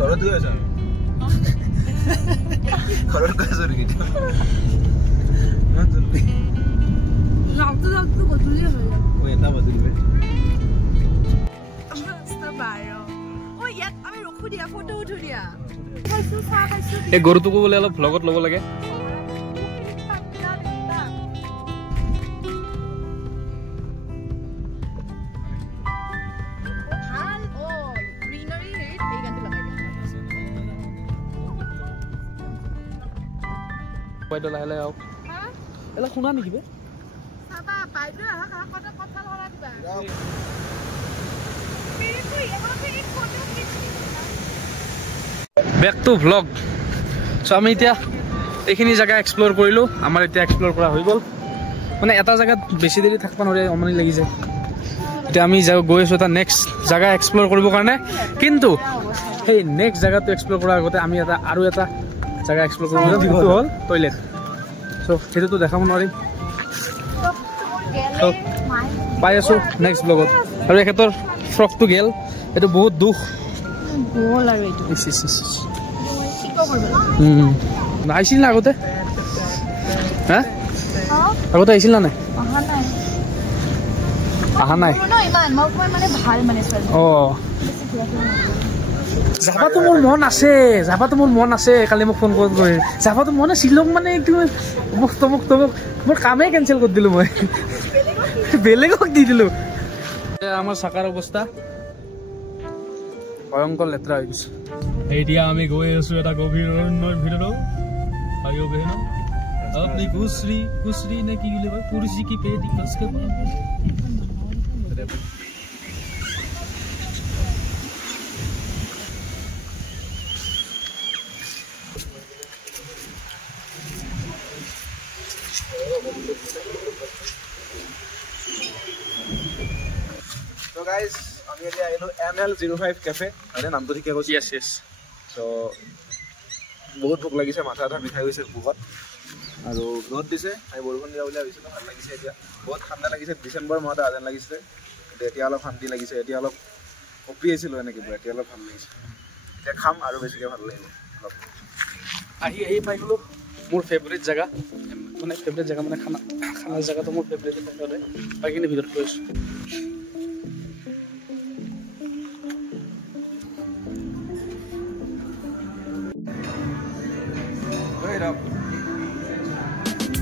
ঘৰত গৈ আছা ঘৰত গৈ আছা নেকি ইমান জলদি ৰাউটো গধূলি হৈ যাব ও এটা বদলিবে ৰাস্তা বাৰো ও ইয়াত আমি ৰখো দিয়া ফটো উঠো দিয়া খাইছো চাহ খাইছো এই গৰুটোকো বলে অলপ ভ্লগত ল'ব লাগে বাইদেউ লাহে লাহে আওক এলা শুনা নেকি বে সাবা বাইদেউ আহা কথা কথা হলা দিবা মেরে তুই এভাবে এক ফটো খিচি ব্যাক টু ভ্লগ সো আমি এতিয়া এইখিনি জায়গা এক্সপ্লোর কৰিলো আমাৰ এতিয়া এক্সপ্লোৰ কৰা হৈ গল মানে এটা জায়গাত বেছি দেৰি থাকবা নৰে অমনি লাগি যায় এতিয়া আমি গৈ আছো এটা নেক্সট জায়গা এক্সপ্লোর কৰিব কাৰণে কিন্তু সেই নেক্সট জায়গাটো এক্সপ্লোৰ কৰাৰ আগতে আমি এটা আৰু এটা জায়গা এক্সপ্লোৰ কৰিব লাগিব যেটো হল টয়লেট সো হেতুটো দেখাব নোৱাৰিম সো পাই আছো নেক্সট ব্লগত আৰু এখেতৰ ফ্ৰকটো গেল এটো বহুত দুখ বল লাগে এটো আইছিল না আগতে হ্যাঁ আগতে আইছিল না নাই আহা নাই ইমান মই মানে ভাল মানে ও যাবাতো মোৰ মন আছে কালি মোক ফোন কৰি যাবাতো মন শিলং মানে একদম তমক মোৰ কামেই কেনসেল কৰি দিলো মই বেলেগক দি দিলো আমাৰ চাকাৰ অৱস্থা ভয়ংকৰ লেতেৰা হৈ গৈছে এতিয়া আমি গৈ আছো এটা গভীৰ অৰণ্যৰ ভিতৰত আইও বেহন আপনি কুসরি নে কি বলে পুরুষি কি পেট কসকে So guys, আমি এতিয়া আইলো ML05 cafe আরে নামটো ঠিকে কৈছি yes so বহুত ভোক লাগিছে মাথা বিষাই গৈছে ভোকত আৰু ৰ'দ দিছে আমি বৰষুণ দিয়া বুলি ভাবিছিলো ভাল লাগিছে এতিয়া বহুত ঠাণ্ডা লাগিছে ডিসেম্বৰ মাহত আজান লাগিছে এতিয়া অলপ শান্তি লাগিছে এতিয়া অলপ কপি আছিল এনেকৈ এতিয়া অলপ ভাল লাগিছে এতিয়া খাম আৰু বেছিকৈ ভাল লাগিব আহি পাইলো মোৰ ফেভাৰিট জায়গা মানে ফেভাৰিট জায়গা মানে খানাৰ জায়গাটো মোৰ ফেভাৰিট হয় বাকিনে ভিতৰত গৈছো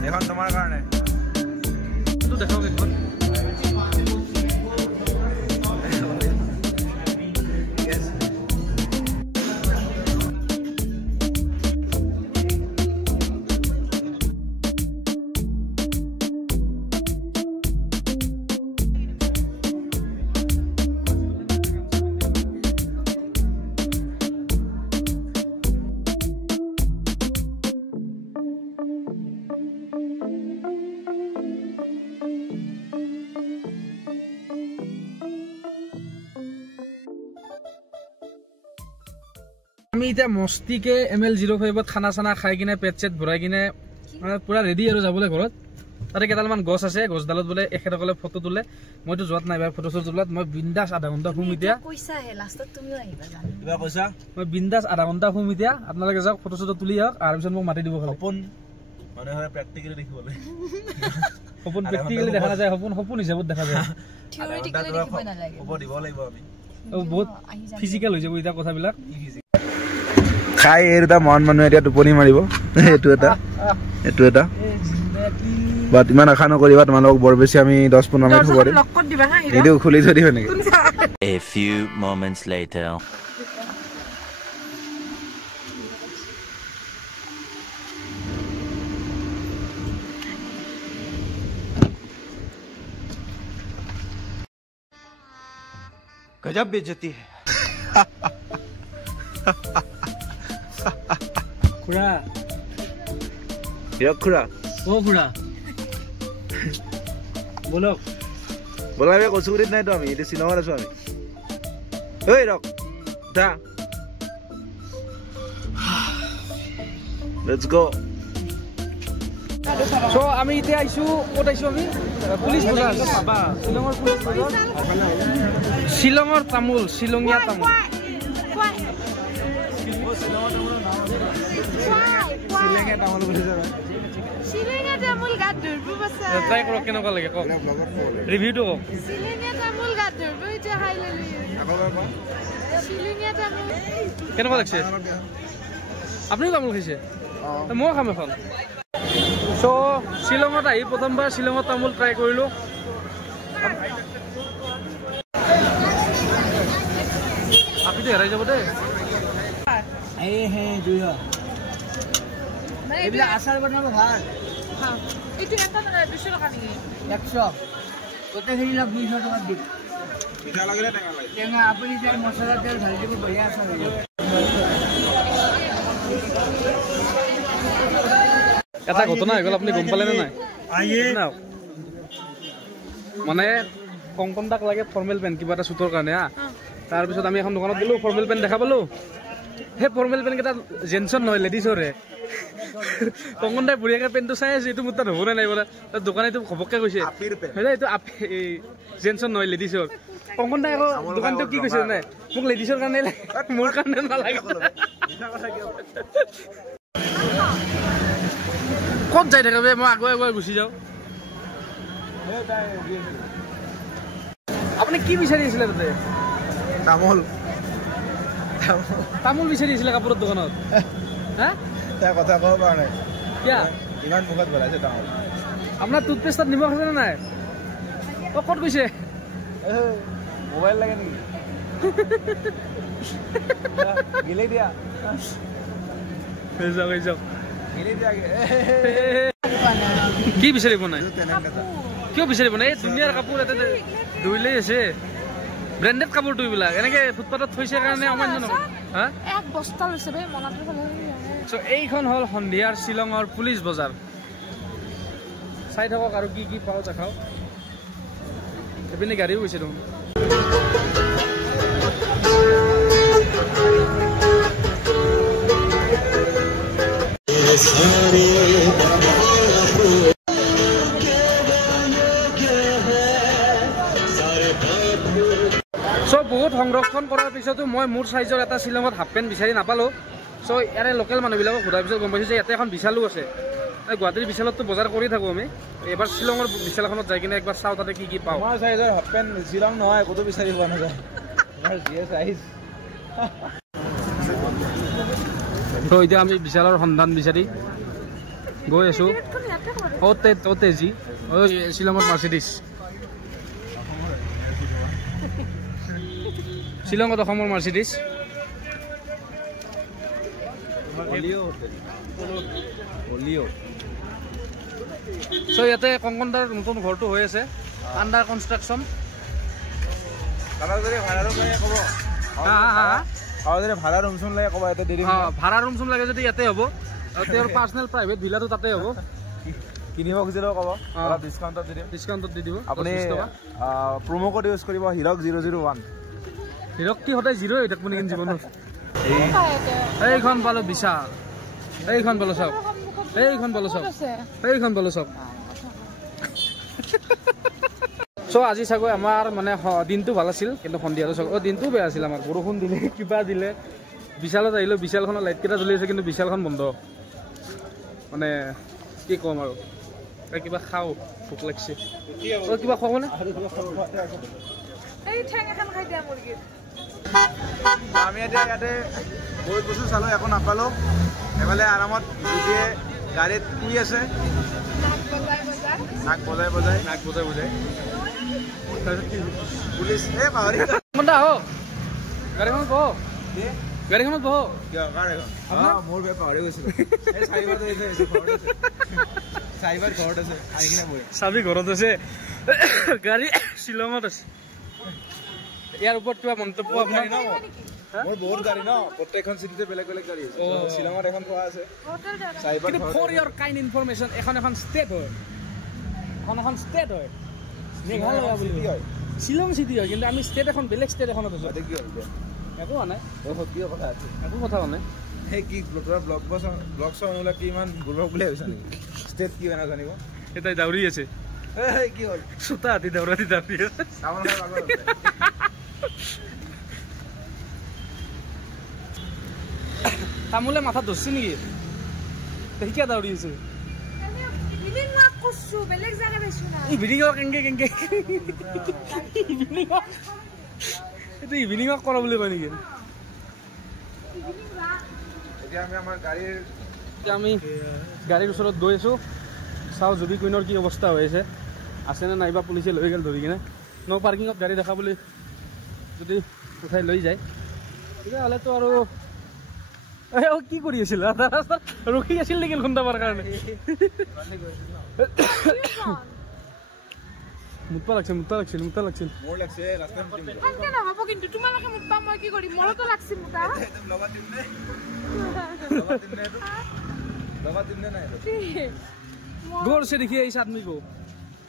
এখন তোমাৰ কাৰণে তো দেখাও এখন আমি এটা মস্তিকে ML05 খানা চানা খাই কিনে পেট চেট ভৰাই কিনে মানে পুৰা ৰেডি আৰু যাবলৈ ঘৰত তাতে কেইডালমান গছ আছে গছডালত বোলে এখেতসকলে ফটো তোলে মইতো যোৱাত নাই ফটো তোলাত মই বিন্দাস আধা ঘণ্টা শুম এতিয়া কৈছা হে লাষ্টত তুমিও আহিবা জানো কিবা কৈছা মই বিন্দাস আধা ঘণ্টা শুম এতিয়া আপোনালোকে যাওক ফটো তুলি আহক আৰু পিছত মোক মাতি দিব সপোন মানে হয় প্ৰেক্টিকেলি দেখিবলৈ সপোন প্ৰেক্টিকেলি দেখা নাযায় সপোন হিচাপত দেখা যায় থিওৰিটিকেলি দেখিব নালাগে হ'ব দিব লাগিব আমি বহুত ফিজিক্যাল হৈ যাব এতিয়া কথাবিলাক খাই এই দুটা মন মানুহ এতিয়া টোপনি মাৰিব এইটো এটা বাট ইমান আশা নকৰিবা তোমালোকক বৰ বেছি আমি 10-15 মিনিট হ'ব দিম ভিডিঅ' খুলি থৈ দিব নেকি A few moments later गजब बेइज्जती है খুৰা খুৰা ও খুৰা বলক বলা বে কচুগুৰিত নাই তো আমি এতিয়া শ্বিলঙত আছো আমি ঐ ৰক দা লেটস গো সো আমি এতিয়া আইছো ক'ত আইছো আমি পুলিচ বজাৰ বাবা শ্বিলঙৰ পুলিচ বজাৰ শ্বিলঙৰ তামোল শ্বিলঙীয়া তামোল চিলেঙে তামোল বুলিছে চিলেঙে তামোল গাত ধৰিব বাছা ট্ৰাই কৰক কেনেকুৱা লাগে কওক ৰিভিউটো কওক চিলেঙে তামোল গাত ধৰিব এতিয়া খাই ললি চিলেঙে তামোল কেনেকুৱা লাগিছে আপুনিও তামোল খাইছে ময়ো খাম এখন চ' শ্বিলঙত আহি প্ৰথমবাৰ শ্বিলঙত তামোল ট্ৰাই কৰিলোঁ আপুনিতো হেৰাই যাব দেই এইবিলাক আচাৰ বনাব ভাল এইটো এটা নহয় 200 টকা নেকি 100 গোটেইখিনি 200 টকা দিম মিঠা লাগিলে টেঙা লাগে টেঙা আপুনি তাই মছলা তেল ঢালি দিব বঢ়িয়া আচাৰ হ'ব এটা ঘটনা হৈ গ'ল আপুনি গম পালে নে নাই মানে কংকন দাক লাগে ফৰ্মেল পেণ্ট কিবা এটা শ্বুটৰ কাৰণে হা তাৰপিছত আমি এখন দোকানত গ'লোঁ ফৰ্মেল পেণ্ট দেখা পালোঁ সেই ফৰ্মেল পেণ্ট কেইটা জেনছন নহয় লেডিছৰে কংকন দাই বঢ়িয়াকৈ পেণ্টটো চাই আছে এইটো মোৰ তাত হ'বনে নাই বোলে তাৰ দোকানীটো ঘপককৈ কৈছে এইটো জেনছন নহয় লেডিছৰ কংকন দাই আকৌ দোকানটো কি কৈছে নাই মোক লেডিছৰ কাৰণে মোৰ কাৰণে নালাগে ক'ত যাই থাকে মই আগুৱাই আগুৱাই গুচি যাওঁ আপুনি কি বিচাৰি আছিলে তাতে তামোল তামোল বিচাৰি আছিলে কাপোৰৰ দোকানত হা তাৰ কথা ক'ব পৰা নাই কিয় ইমান মুখত বনাইছে তামোল আপোনাৰ টুথপেষ্টত নিমখ আছে নে নাই অ ক'ত গৈছে মোবাইল লাগে নেকি গিলি দিয়া যাওক গিলি দিয়া কি বিচাৰিব নাই কিয় বিচাৰিব নাই এই ধুনীয়াৰ কাপোৰ এটা ধুইলেই আছে ব্ৰেণ্ডেড কাপোৰটো এইবিলাক এনেকে ফুটপাথত থৈছে কাৰণে অমান্য নহয় হা এক বস্তা লৈছে বে মনাটো ভাল চ' এইখন হ'ল সন্ধিয়াৰ শ্বিলঙৰ পুলিচ বজাৰ চাই থাকক আৰু কি কি পাওঁ দেখাওঁ এইপিনে গাড়ীও গৈছে দেখোন চ' বহুত সংৰক্ষণ কৰাৰ পিছতো মই মোৰ চাইজৰ এটা শ্বিলঙত হাফ পেণ্ট বিচাৰি নাপালোঁ চ' ইয়াৰে লোকেল মানুহবিলাকক সোধাৰ পিছত গম পাইছোঁ যে ইয়াতে এখন বিশালো আছে গুৱাহাটীৰ বিশালততো বজাৰ কৰি থাকোঁ আমি এবাৰ শ্বিলঙৰ বিশালখনত যাই কিনে একবাৰ চাওঁ তাতে কি কি পাওঁ আমাৰ চাইজৰ হাফ পেণ্ট শ্বিলং নহয় ক'তো বিচাৰি পোৱা নাযায় আমাৰ যিয়ে চাইজ তো এতিয়া আমি বিশালৰ সন্ধান বিচাৰি গৈ আছোঁ অ'তে যি শ্বিলঙত মাৰ্চিডিছ শ্বিলঙত অসমৰ মাৰ্চিডিছ চ' ইয়াতে কংকনদাৰ নতুন ঘৰটো হৈ আছে আণ্ডাৰ কনষ্ট্ৰাকশ্যন ভাড়া ৰুম চুম লাগে ক'ব ইয়াতে দেৰি ভাড়া ৰুম চুম লাগে যদি ইয়াতে হ'ব আৰু তেওঁৰ পাৰ্চনেল প্ৰাইভেট ভিলাটো তাতে হ'ব কিনিব খুজিলেও ক'ব ডিছকাউণ্টত দি দিম ডিছকাউণ্টত দি দিব আপুনি প্ৰম' কোড ইউজ কৰিব হিৰক 001 হিৰক কি সদায় জিৰ' হৈ থাকব নেকি জীৱনত এইখন পালোঁ বিশাল এইখন পালোঁ চাওক এইখন পালোঁ চাওক এইখন পালোঁ চাওক চ' আজি চাগৈ আমাৰ মানে দিনটো ভাল আছিল কিন্তু সন্ধিয়াটো চাগৈ দিনটো বেয়া আছিল আমাৰ বৰষুণ দিলে কিবা দিলে বিশালত আহিলোঁ বিশালখনৰ লাইটকেইটা জ্বলি আছে কিন্তু বিশালখন বন্ধ মানে কি ক'ম আৰু কিবা খাওঁ ভোক লাগিছে কিবা খুৱাব নে এই ঠেং এখন খাই দিয়া মুৰ্গীৰ আমি এতিয়া ইয়াতে বহুত বস্তু চালোঁ একো নাপালোঁ এফালে আৰামত গোটেই গাড়ীত শুই আছে নাক বজাই বজাই পুলিচ পাহৰি আহক গাড়ীখনত বহ গাড়ীখনত বহ মোৰ বে পাহৰি গৈছিলোঁ চাৰিবাৰ ঘৰত আছে আহি কিনে বহি চাবি ঘৰত আছে গাড়ী শ্বিলঙত আছে ইয়াৰ ওপৰত কিবা মন্তব্য আপোনাৰ মোৰ বহুত গাড়ী ন প্ৰত্যেকখন চিটিতে বেলেগ বেলেগ গাড়ী আছে শ্বিলঙত এখন থোৱা আছে কিন্তু ফৰ ইয়ৰ কাইণ্ড ইনফৰমেশ্যন এখন ষ্টেট হয় এখন ষ্টেট হয় মেঘালয় বুলি হয় শ্বিলং চিটি হয় কিন্তু আমি ষ্টেট এখন বেলেগ ষ্টেট এখনত আছোঁ কি হ'ল একো হোৱা নাই সত্যিও কথা আছে একো কথা হোৱা নাই সেই কি তোমাৰ ব্লগ চ অনুলাগ কি ইমান বুৰ্বক বুলি ভাবিছা নেকি ষ্টেট কি হয় নাজানিব এটাই দাউৰি আছে কি হ'ল চোতা হাতী দাউৰি আছে তামোলে মাথা ধৰছি নেকি কিয় দৌৰি আছে ইভিনিং ৱাক কৰছো বেলেগ জাগা পাইছো না ইভিনিং ৱাক কেংকে এইটো ইভিনিং ৱাক কৰা বুলি কয় নেকি এতিয়া আমি আমাৰ গাড়ীৰ আমি গাড়ীৰ ওচৰত গৈ আছোঁ চাওঁ জুবি কুইনৰ কি অৱস্থা হৈ আছে নে নাইবা পুলিচে লৈ গ'ল ধৰি কিনে ন' পাৰ্কিঙত গাড়ী দেখা বুলি যদি উঠাই লৈ যায় তেতিয়াহ'লেতো আৰু কি কৰি আছিল ৰখি আছিল নেকি খুন্দাবৰ কাৰণে মুতপা লাগছিল মোৰ লাগছে ৰাস্তাত কেনেকে নহ'ব কিন্তু তোমালোকে মুতবা মই কি কৰিম মোৰতো লাগছি মুতা গৌৰ সে দেখি আহিছে আদমি কো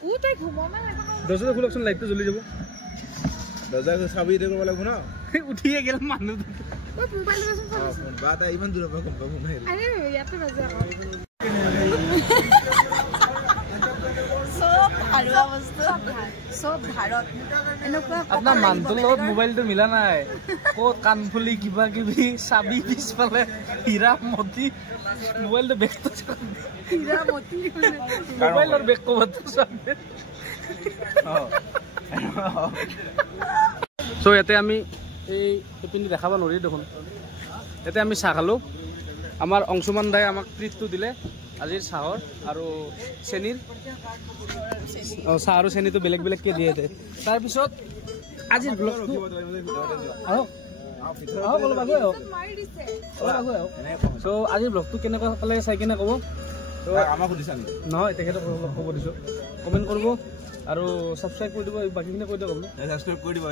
উতে ঘুমো না দৰ্জাটো খোলকচোন লাইটটো জ্বলি যাব দৰ্জা চাবি দিব লাগিব ন উঠিয়ে গেল মানুহ ও মোবাইল ৰেচন ফোন বাত ইমান দূৰৰ পৰা কোনবা ফোন আহিল আৰে ইয়াতে বাজে সব ভাৰত এনেকুৱা আপোনাৰ মানুহটোৰ লগত মোবাইলটো মিলা নাই ক'ত কাণ ফুলি কিবা কিবি চাবি পিছফালে হীৰা মতি মোবাইলটো বেগটো হীৰা মতি মোবাইলৰ বেগ ক'বাত চ' ইয়াতে আমি এই পিন্ধি দেখাব নোৱাৰি দেখোন ইয়াতে আমি চাহ খালোঁ আমাৰ অংশুমান দাই আমাক ট্ৰিটটো দিলে আজিৰ চাহৰ আৰু চেনীৰ চাহ আৰু চেনীটো বেলেগ বেলেগকৈ দিয়ে তাৰপিছত আজিৰ ব্লগটো চ' আজিৰ ব্লগটো কেনেকুৱা পালে চাই কিনে ক'ব আমাক সুধিছা নেকি নহয় তেখেতক ক'ব দিছোঁ কমেণ্ট কৰিব আৰু ছাবস্ক্ৰাইব কৰি দিব বাকীখিনি কৈ দিয়ক আপুনি ছাবস্ক্ৰাইব কৰি দিব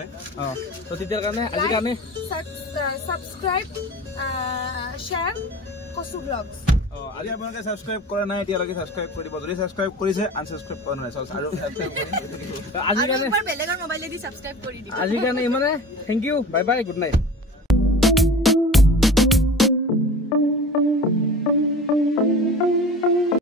অঁ তো তেতিয়াৰ কাৰণে আজিৰ কাৰণে সাবস্ক্ৰাইব শ্বেয়াৰ কচু ব্লগছ আজি আপোনালোকে ছাবস্ক্ৰাইব কৰা নাই এতিয়ালৈকে ছাবস্ক্ৰাইব কৰি দিব যদি ছাবস্ক্ৰাইব কৰিছে আনছাবস্ক্ৰাইব কৰা নাই আৰু আজিৰ কাৰণে বেলেগৰ মোবাইলেদি সাবস্ক্ৰাইব কৰি দিব আজিৰ কাৰণে ইমানে thank you bye bye good night